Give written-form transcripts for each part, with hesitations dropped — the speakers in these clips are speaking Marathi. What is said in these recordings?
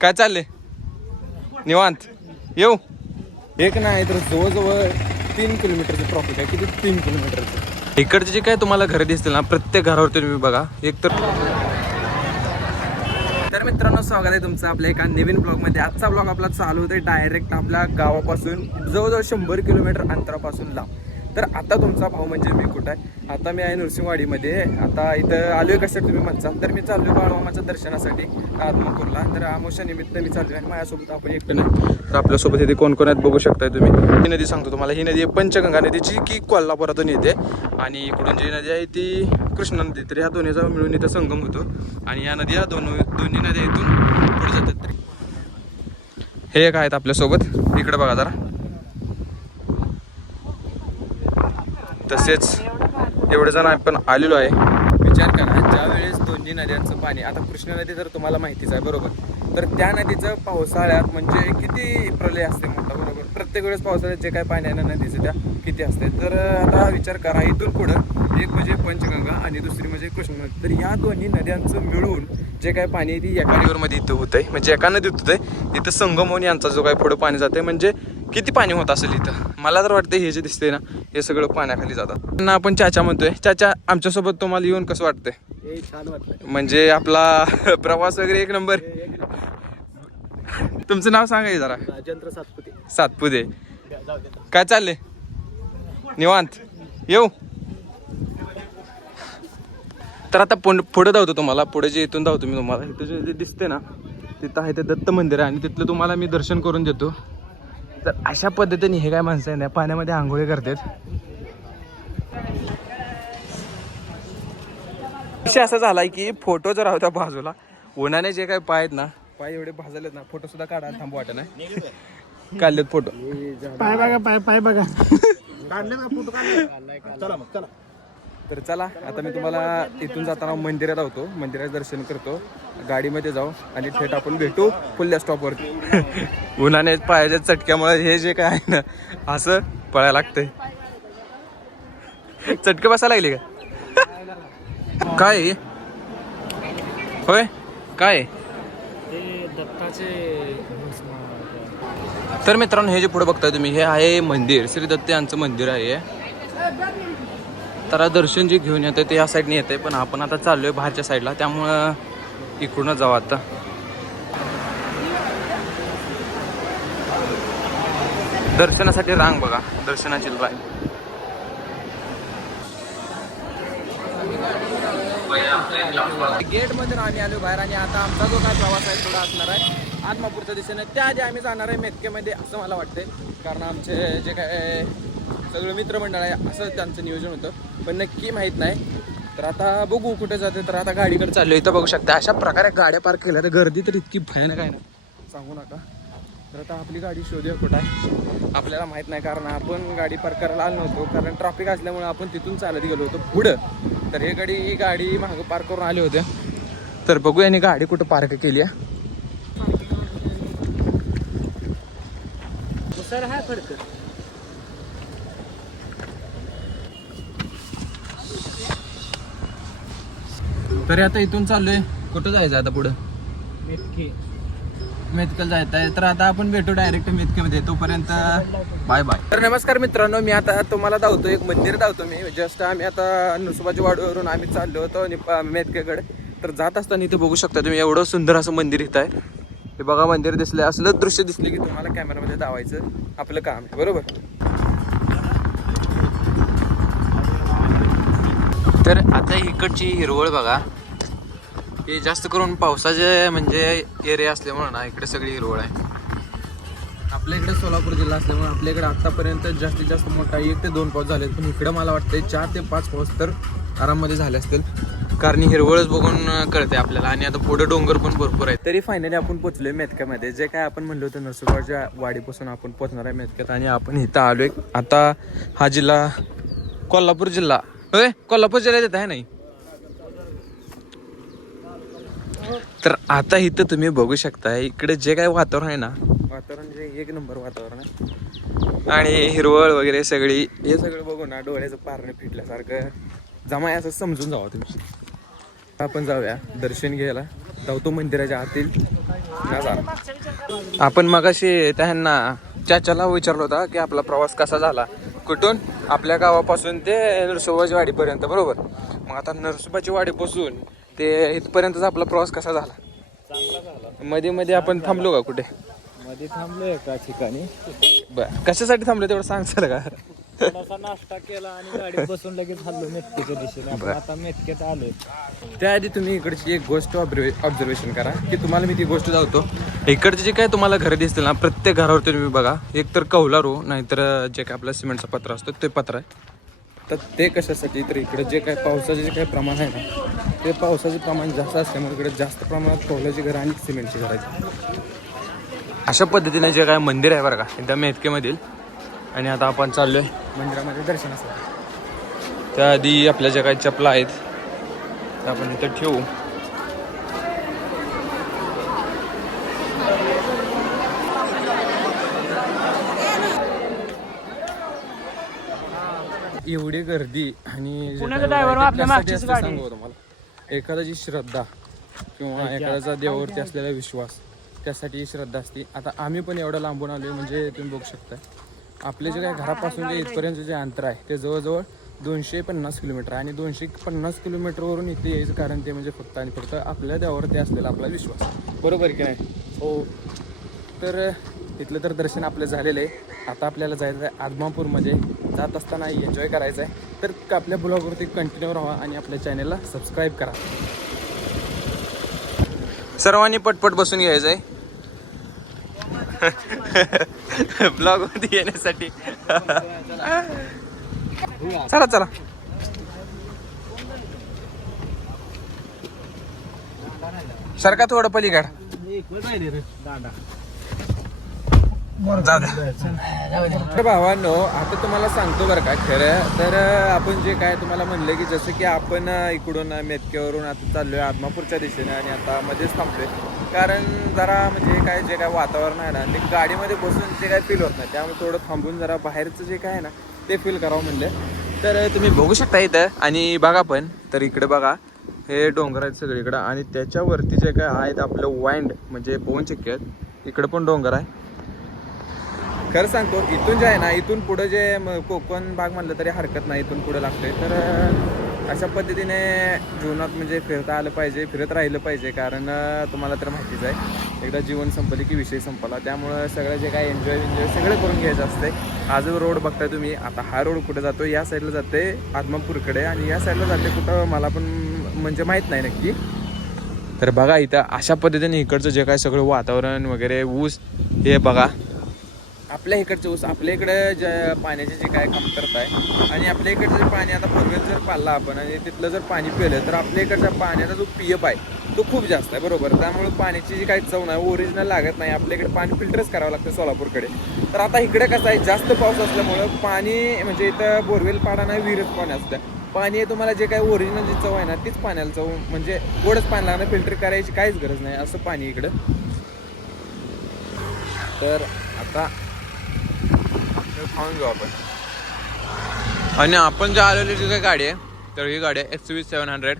काय चाललंय? निवांत येऊ. एक नाही तर जवळजवळ 3 किलोमीटरचं ट्रॉफिक आहे. किती? 3 किलोमीटरचं. इकडचे जे काय तुम्हाला घर दिसतील ना, प्रत्येक घरावरती तुम्ही बघा. एक तर मित्रांनो, स्वागत आहे तुमचं आपल्या एका नवीन ब्लॉगमध्ये. आजचा ब्लॉग आपला चालू होतोय डायरेक्ट आपल्या गावापासून जवळजवळ 100 किलोमीटर अंतरापासून लांब. तर आता तुमचा भाऊ म्हणजे मी कुठं आहे? आता मी आहे नृसिंहवाडीमध्ये. आता इथं आलोय कशासाठी तुम्ही म्हणता, तर मी चाललोय बाळमामाच्या दर्शनासाठी आदमापूरला. तर आमोशा निमित्त मी चाललोय आणि माझ्यासोबत आपण एकटं नाही. तर आपल्यासोबत इथे कोण कोण आहेत बघू शकताय तुम्ही. ही नदी सांगतो तुम्हाला. ही नदी आहे पंचगंगा नदी, जी की कोल्हापुरातून येते. आणि इकडून जी नदी आहे ती कृष्णा नदी. तर ह्या दोन्हीचा मिळून इथं संगम होतो. आणि या नदी दोन्ही नद्या इथून पुढे जातात. तरी हे एक आहेत आपल्यासोबत. इकडे बघा जरा. तसेच एवढे जण आपण आलेलो आहे. विचार करा, ज्या वेळेस दोन्ही नद्यांचं पाणी, आता कृष्णा नदी तर तुम्हाला माहितीच आहे बरोबर, तर त्या नदीचं पावसाळ्यात म्हणजे किती प्रलय असते मोठा बरोबर. प्रत्येक वेळेस पावसाळ्यात जे काय पाणी आहे ना नदीचं त्या किती असते. तर आता विचार करा, इथून पुढं एक म्हणजे पंचगंगा आणि दुसरी म्हणजे कृष्णा नदी. तर या दोन्ही नद्यांचं मिळून जे काय पाणी आहे ती एका रिव्हरमध्ये इथं होत आहे, म्हणजे एका नदीत होत आहे. इथं संगम होऊन यांचा जो काय पुढं पाणी जाते, म्हणजे किती पाणी होत असेल इथं. मला तर वाटतं हे जे दिसते ना, हे सगळं पाण्याखाली जातात. त्यांना आपण चाचा म्हणतोय. चाचा, आमच्यासोबत तुम्हाला येऊन कसं वाटतंय? छान वाटलं. म्हणजे आपला प्रवास वगैरे एक नंबर. तुमचं नाव सांगा जरा. राजेंद्र सातपुते. सातपुते. काय चाललंय? निवांत येऊ. तर आता पुढे धावतो तुम्हाला. पुढे जे इथून धावतो मी तुम्हाला. इथं जे दिसते ना, तिथं आहे ते दत्त मंदिर आहे आणि तिथलं तुम्हाला मी दर्शन करून देतो. तर अशा पद्धतीने हे काय माणसं आहे ना, पाण्यामध्ये आंघोळी करतात. विषय असा झालाय की फोटो जर होता बाजूला, उन्हाने जे काय पाय आहेत ना, पाय एवढे भाजलेत ना, फोटो सुद्धा काढायला थांबू वाटत नाही. काढलेत फोटो. पाय बघा, पाय बघा. काढले का फोटो? चला मग चला. तर चला, आता मी तुम्हाला इथून जाताना मंदिरात धावतो. मंदिराचं दर्शन करतो, गाडीमध्ये जाऊ आणि थेट आपण भेटू पुढल्या स्टॉपवरती. उन्हाने पायाच्या चटक्यामुळे हे जे काय आहे ना, असं पळायला लागतंय. चटके बसायला लागले का? काय होय? काय तर मित्रांनो, हे जे पुढे बघताय तुम्ही, हे आहे मंदिर. श्री दत्त यांचं मंदिर आहे. तर दर्शन जे घेऊन येतं ते या साईडने येते, पण आपण आता चाललोय बाहेरच्या साईडला, त्यामुळं इकडूनच जाऊ. आता दर्शनासाठी रांग बघा, दर्शनाची रांग. गेट मध्ये आम्ही आलो बाहेर आणि आता आमचा जो काय प्रवास आहे थोडा असणार आहे आदमापूरच्या दिशेने. त्याआधी आम्ही जाणार आहे मेतकेमध्ये असं मला वाटतंय, कारण आमचे जे काय सगळं मित्रमंडळ आहे असं त्यांचं नियोजन होतं, पण नक्की माहीत नाही. तर आता बघू कुठे जाते. तर आता गाडीकडे चाललो. इथं बघू शकता अशा प्रकारे गाड्या पार्क केल्या. तर गर्दी तर इतकी भयानक आहे ना, सांगू नका. तर आता आपली गाडी शोधूया कुठं आहे, आपल्याला माहीत नाही, कारण आपण गाडी पार्क करायला आलो नव्हतो, कारण ट्रॅफिक असल्यामुळे आपण तिथून चालत गेलो होतो पुढं. तर हे गाडी मागं पार्क करून आले होते. तर बघूया यांनी गाडी कुठं पार्क केली आहे. सर हा फडक. तरी आता इथून चाललोय. कुठं जायचं आता पुढं? मेतकल जायचं आहे. तर आता आपण भेटू डायरेक्ट मेतकेमध्ये. तोपर्यंत बाय बाय. तर नमस्कार मित्रांनो, मी आता तुम्हाला धावतो एक मंदिर धावतो मी. जस्ट आम्ही आता नृसिंहवाडी वाडीवरून आम्ही चाललो होतो मेतकेकडे. तर जात असताना इथे बघू शकता तुम्ही, एवढं सुंदर असं मंदिर इथं आहे. हे बघा, मंदिर दिसले, असलं दृश्य दिसले की तुम्हाला कॅमेरामध्ये धावायचं आपलं काम आहे बरोबर. तर आता इकडची हिरवळ बघा, हे जास्त करून पावसाचे म्हणजे एरिया असल्यामुळे ना इकडे सगळी हिरवळ आहे. आपल्या इकडे सोलापूर जिल्हा असल्यामुळे आपल्या इकडे आतापर्यंत जास्तीत जास्त मोठा 1 ते 2 पाऊस झाले, पण इकडे मला वाटतं 4 ते 5 पाऊस तर आराममध्ये झाले असतील, कारण हिरवळच बघून कळते आपल्याला. आणि आता पुढे डोंगर पण भरपूर आहे. तरी फायनली आपण पोहोचलोय मेतक्यामध्ये. जे काय आपण म्हणलो होतं नरसोबाच्या वाडीपासून आपण पोहोचणार आहे मेतक्यात, आणि आपण इथं आलोय. आता हा जिल्हा कोल्हापूर जिल्हा होय, कोल्हापूर जिल्ह्यात येत आहे नाही. तर आता इथं तुम्ही बघू शकता, इकडे जे काय वातावरण आहे ना, वातावरण जे एक नंबर वातावरण आहे. आणि हिरवळ वगैरे सगळी, हे सगळं बघू ना डोळ्याचं पारणं फिटल्यासारखं जमाय असं समजून जावं तुम्ही. आपण जाऊया दर्शन घ्यायला धावतो मंदिराच्या आतील नजारा. आपण मगाशी त्यांना चाचाला विचारलं होता की आपला प्रवास कसा झाला, कुठून आपल्या गावापासून ते नरसोबाची वाडीपर्यंत, बरोबर. मग आता नरसोबाची वाडीपासून ते इथपर्यंतचा आपला प्रवास कसा झाला? चांगला झाला. मध्ये मध्ये आपण थांबलो का कुठे? मध्ये थांबलो एका ठिकाणी. बरं, कशासाठी थांबलो तेवढं सांगशाल का? थोडासा नाश्ता केला आणि गाडीत बसून लगेच हल्लो मेटकीच्या दिशेने. आपण आता मेटकेत आलोय. त्याआधी तुम्ही इकडची एक गोष्ट ऑब्झर्वेशन करा की तुम्हाला मी ती गोष्ट जावतो. इकडचे जे काय तुम्हाला घरं दिसतील ना, प्रत्येक घरावरती तुम्ही बघा, एक तर कौलारू नाहीतर जे काय आपला सिमेंटचा पत्रा असतो ते पत्र आहे. तर ते कशासाठी, तर इकडे जे काय पावसाचे जे काही प्रमाण आहे ना, ते पावसाचे प्रमाण जास्त असल्यामुळे इकडे जास्त प्रमाणात कौलाची घरं आणि सिमेंटची घरं आहेत. अशा पद्धतीने जे काय मंदिर आहे बरं का, एकदम मेतकेमधील. आणि आता आपण चाललोय मंदिरामध्ये दर्शनासाठी. त्याआधी आपल्या ज्या काही चपला आहेत त्या आपण इथं ठेवू. एवढी गर्दी आणि सांगू तुम्हाला, एखाद्याची श्रद्धा किंवा एखाद्याचा देवावरती असलेला विश्वास, त्यासाठी श्रद्धा असते. आता आम्ही पण एवढं लांबून आलोय म्हणजे तुम्ही बघू शकता, आपले जे काय घरापासून जे इथपर्यंत जे अंतर आहे ते जवळजवळ 250 किलोमीटर आहे. आणि 250 किलोमीटरवरून इथे यायचं कारण ते म्हणजे फक्त आणि फक्त आपल्या देवावरती असलेला आपला विश्वास, बरोबर की नाही? हो. तर इथलं तर दर्शन आपलं झालेलं आहे. आता आपल्याला जायचं आहे आदमापूरमध्ये. जात असताना एन्जॉय करायचं आहे. तर आपल्या ब्लॉगवरती कंटिन्यू राहा आणि आपल्या चॅनलला सबस्क्राईब करा. सर्वांनी पटपट बसून घ्यायचं आहे ब्लॉग मध्ये येण्यासाठी. चला चला. सारखा थोडं पलीकडे तर भावांनो, आता तुम्हाला सांगतो बरं का, खरं तर आपण जे काय तुम्हाला म्हणलं की जसं की आपण इकडून मेतकेवरून आता चाललोय आदमापूरच्या दिशेने आणि आता मध्येच थांबतोय. कारण जरा म्हणजे काय जे काय वातावरण आहे ना, ते गाडीमध्ये बसून जे काय फील होत नाही, त्यामुळे थोडं थांबून जरा बाहेरचं जे काय आहे ना ते फील करावं म्हणलं. तर तुम्ही बघू शकता इथं. आणि बघा पण, तर इकडे बघा, हे डोंगर आहेत सगळीकडं आणि त्याच्यावरती जे काय आहेत आपलं वाइंड म्हणजे पवनचक्की आहेत. इकडं पण डोंगर आहे. खरं सांगतो, इथून जे आहे ना, इथून पुढं जे कोकण भाग म्हणलं तरी हरकत नाही, इथून पुढं लागतंय. तर अशा पद्धतीने जीवनात म्हणजे फिरता आलं पाहिजे, फिरत राहिलं पाहिजे. कारण तुम्हाला तर माहितीच आहे, एकदा जीवन संपलं की विषय संपला. त्यामुळं सगळं जे काय एन्जॉय सगळं करून घ्यायचं असते. हा जो रोड बघताय तुम्ही, आता हा रोड कुठं जातो, या साईडला जाते आदमापूरकडे आणि या साईडला जाते कुठं मला पण म्हणजे माहीत नाही नक्की. तर बघा इथं अशा पद्धतीने इकडचं जे काय सगळं वातावरण वगैरे, ऊस हे बघा. आपल्या इकडचं ऊस, आपल्या इकडं ज्या पाण्याचे जे काय कमतरता आहे आणि आपल्या इकडचं जे पाणी आता पूर्वेत जर पाळला आपण आणि तिथलं जर पाणी पिलं तर आपल्या इकडच्या पाण्याचा जो पीएफ आहे तो खूप जास्त आहे, बरोबर. त्यामुळे पाण्याची जी काही चव नाही, ओरिजिनल लागत नाही. आपल्या इकडे पाणी फिल्टरच करावं लागतं सोलापूरकडे. तर आता इकडे कसं आहे, जास्त पाऊस असल्यामुळं पाणी म्हणजे इथं बोरवेल पाडा नाही, विहिरच पाणी असतं. पाणी तुम्हाला जे काही ओरिजिनल जी चव आहे ना, तीच पाण्याला चव, म्हणजे गोडच पाणी लागणं, फिल्टर करायची काहीच गरज नाही असं पाणी इकडं. तर आता खाऊन घेऊ आपण. आणि आपण जे आलेली जी काही गाडी आहे, तर ही गाडी आहे XUV700.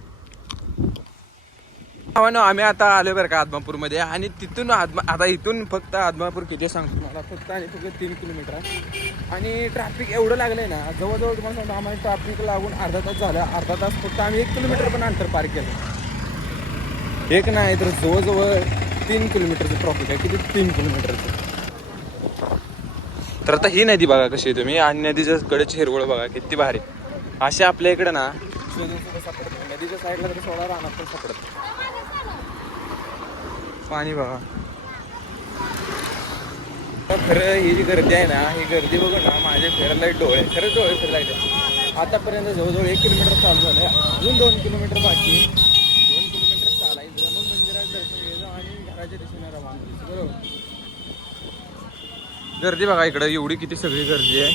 आम्ही आता आलो बरं का आदमापूरमध्ये. आणि तिथून आता इथून फक्त आदमापूर किती सांगतो मला, फक्त आणि फक्त 3 किलोमीटर आहे. आणि ट्रॅफिक एवढं लागलं आहे ना, जवळजवळ तुम्हाला सांगतो आम्हाला ट्रॅफिक लागून अर्धा तास झाला. अर्धा तास फक्त आम्ही 1 किलोमीटर पण अंतर पार केलं. एक नाही तर जवळजवळ 3 किलोमीटरचं ट्रॅफिक आहे. किती? 3 किलोमीटरचं. तर आता ही नदी बघा कशी आहे तुम्ही, आणि नदीच्या कडेची हिरवळ बघा किती भारी. असे आपल्या इकडे ना शोधून सुद्धा सापडत नाही. नदीच्या साईडला तरी सोडा, रानात पण सापडत पाणी बघा. तर खरं ही जी गर्दी आहे ना, ही गर्दी बघून ना माझे फिरायला डोळे, खरंच डोळे फिरायला. आतापर्यंत जवळजवळ 1 किलोमीटर चालू झालं आहे, अजून 2 किलोमीटर बाकी. 2 किलोमीटर चालायचं, मग मंदिरात दर्शन घ्यायचं आणि घराच्या दिशेने रवाना व्हायचं, बरोबर. गर्दी बघा इकडं एवढी किती सगळी गर्दी आहे.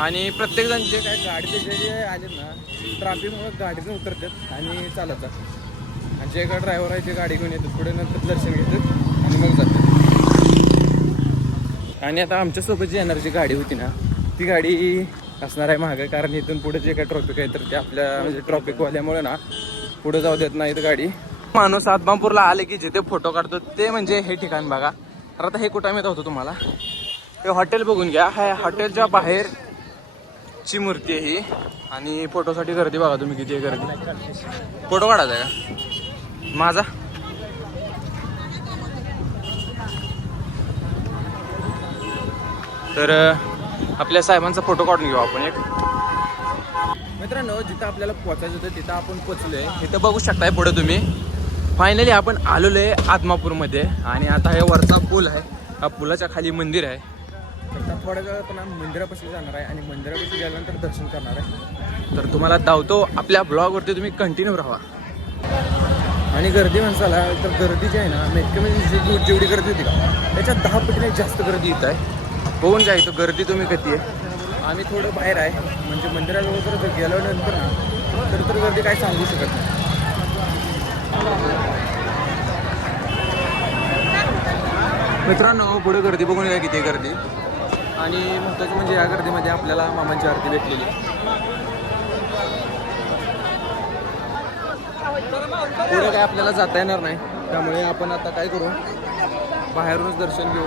आणि प्रत्येकजण जे काय गाडीचे जे आले ना, ट्रॅफिकमुळे गाडीतून उतरतात आणि चालत जातात. आणि जे काय ड्रायव्हर आहे ते गाडी घेऊन येतात, पुढे नंतर दर्शन घेतात आणि मग जातात. आणि आता आमच्यासोबत जी येणारी जी गाडी होती ना, ती गाडी असणार आहे मागं. कारण इथून पुढे जे काय ट्रॉफिक आहे तर ते आपल्या म्हणजे ट्रॉफिकवाल्यामुळे ना पुढे जाऊ देत नाहीत गाडी. माणूस आदमापूरला आले की जिथे फोटो काढतो ते म्हणजे हे ठिकाण बघा. तर आता हे कुठं माहित होतं तुम्हाला, हे हॉटेल बघून घ्या. ह्या हॉटेलच्या बाहेर ची मूर्ती आहे ही. आणि फोटोसाठी गर्दी बघा तुम्ही किती आहे गर्दी. फोटो काढायचा का माझा? तर आपल्या साहेबांचा फोटो काढून घेऊ आपण एक. मित्रांनो, जिथं आपल्याला पोचायचं होतं तिथं आपण पोचलोय. इथं बघू शकताय पुढे तुम्ही. फायनली आपण आलेलो आहे आदमापूरमध्ये. आणि आता हे वरचा पूल आहे, हा पुलाच्या खाली मंदिर आहे. तर थोड्या वेळ आपण मंदिरापाशी जाणार आहे आणि मंदिरापाशी गेल्यानंतर दर्शन करणार आहे. तर तुम्हाला धावतो आपल्या ब्लॉगवरती, तुम्ही कंटिन्यू राहा. आणि गर्दी म्हणसाला तर गर्दी जी आहे ना, मेटकेमध्ये जेवढी गर्दी होती का त्याच्या 10 पटीने जास्त गर्दी येत आहे. बघून जा इथं गर्दी तुम्ही किती आहे. आम्ही थोडं बाहेर आहे, म्हणजे मंदिराजवळ जर गेल्यानंतर ना तर गर्दी काय सांगू शकत नाही. मित्रांनो, पुढे गर्दी बघून घ्या किती गर्दी. आणि महत्त्वाचं म्हणजे या गर्दीमध्ये आपल्याला मामांची आरती भेटलेली. पुढे काय आपल्याला जाता येणार नाही, त्यामुळे आपण आता काय करू, बाहेरूनच दर्शन घेऊ.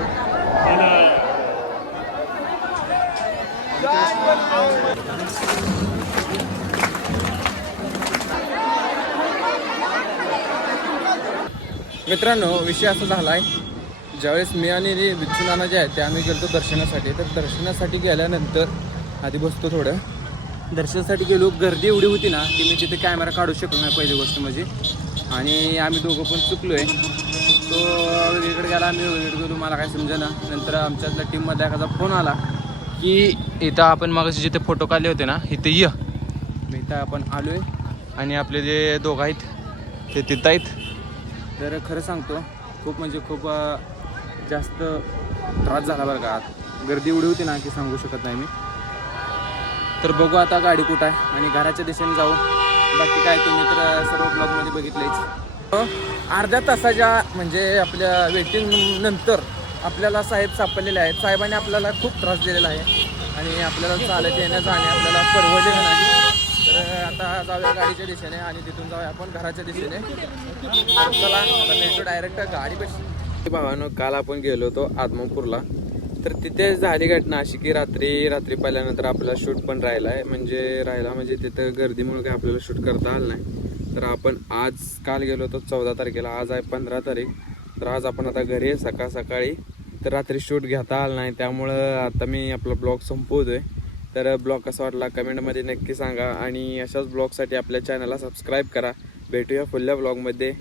मित्रांनो, विषय असा झाला आहे, ज्यावेळेस मी आणि बिच्छू नाना जे आहेत ते आम्ही गेलो दर्शनासाठी. तर दर्शनासाठी गेल्यानंतर आधी बसतो थोडं. दर्शनासाठी गेलो, गर्दी एवढी होती ना की मी तिथे कॅमेरा काढू शकलो नाही पहिली गोष्ट म्हणजे. आणि आम्ही दोघं पण चुकलो आहे. तो वेगळीकडे गेला, आम्ही वेगळीकडे गेलो, मला काय समजेना. नंतर आमच्यातल्या टीममधल्या एखादा फोन आला की इथं आपण मागाशी जिथे फोटो काढले होते ना इथे ये. मी इथं आपण आलो आहे आणि आपले जे दोघं आहेत ते तिथं आहेत. तर खरं सांगतो, खूप म्हणजे खूप जास्त त्रास झाला बरं का. गर्दी एवढी होती ना की सांगू शकत नाही मी. तर बघू आता गाडी कुठं आहे आणि घराच्या दिशेने जाऊ. बाकी काय तुम्ही तर सर्व ब्लॉगमध्ये बघितलेच. अर्ध्या तासाच्या म्हणजे आपल्या वेटिंग नंतर आपल्याला साहेब सापडलेले आहेत. साहेबांनी आपल्याला खूप त्रास दिलेला आहे आणि आपल्याला चालत येण्या जाणे आपल्याला परवडलेलं नाही. तर आता जाऊया गाडीच्या दिशेने आणि तिथून जाऊया आपण घराच्या दिशेने. चला आता भेटू डायरेक्ट गाडीपाशी. भावानो, काल आपण गेलो होतो आदमापूरला. तर तिथे झाली घटना अशी की रात्री पाहिल्यानंतर आपला शूट पण राहिला आहे. म्हणजे तिथं गर्दीमुळे काय आपल्याला शूट करता आलं नाही. तर आपण काल गेलो होतो 14 तारखेला, आज आहे 15 तारीख. तर आज आपण आता घरी आहे सकाळी. तर रात्री शूट घेता आलं नाही, त्यामुळं आता मी आपला ब्लॉग संपवतोय. तर ब्लॉग कसा वाटला कमेंटमध्ये नक्की सांगा आणि अशाच ब्लॉगसाठी आपल्या चॅनलला सबस्क्राईब करा. भेटूया पुढल्या ब्लॉगमध्ये.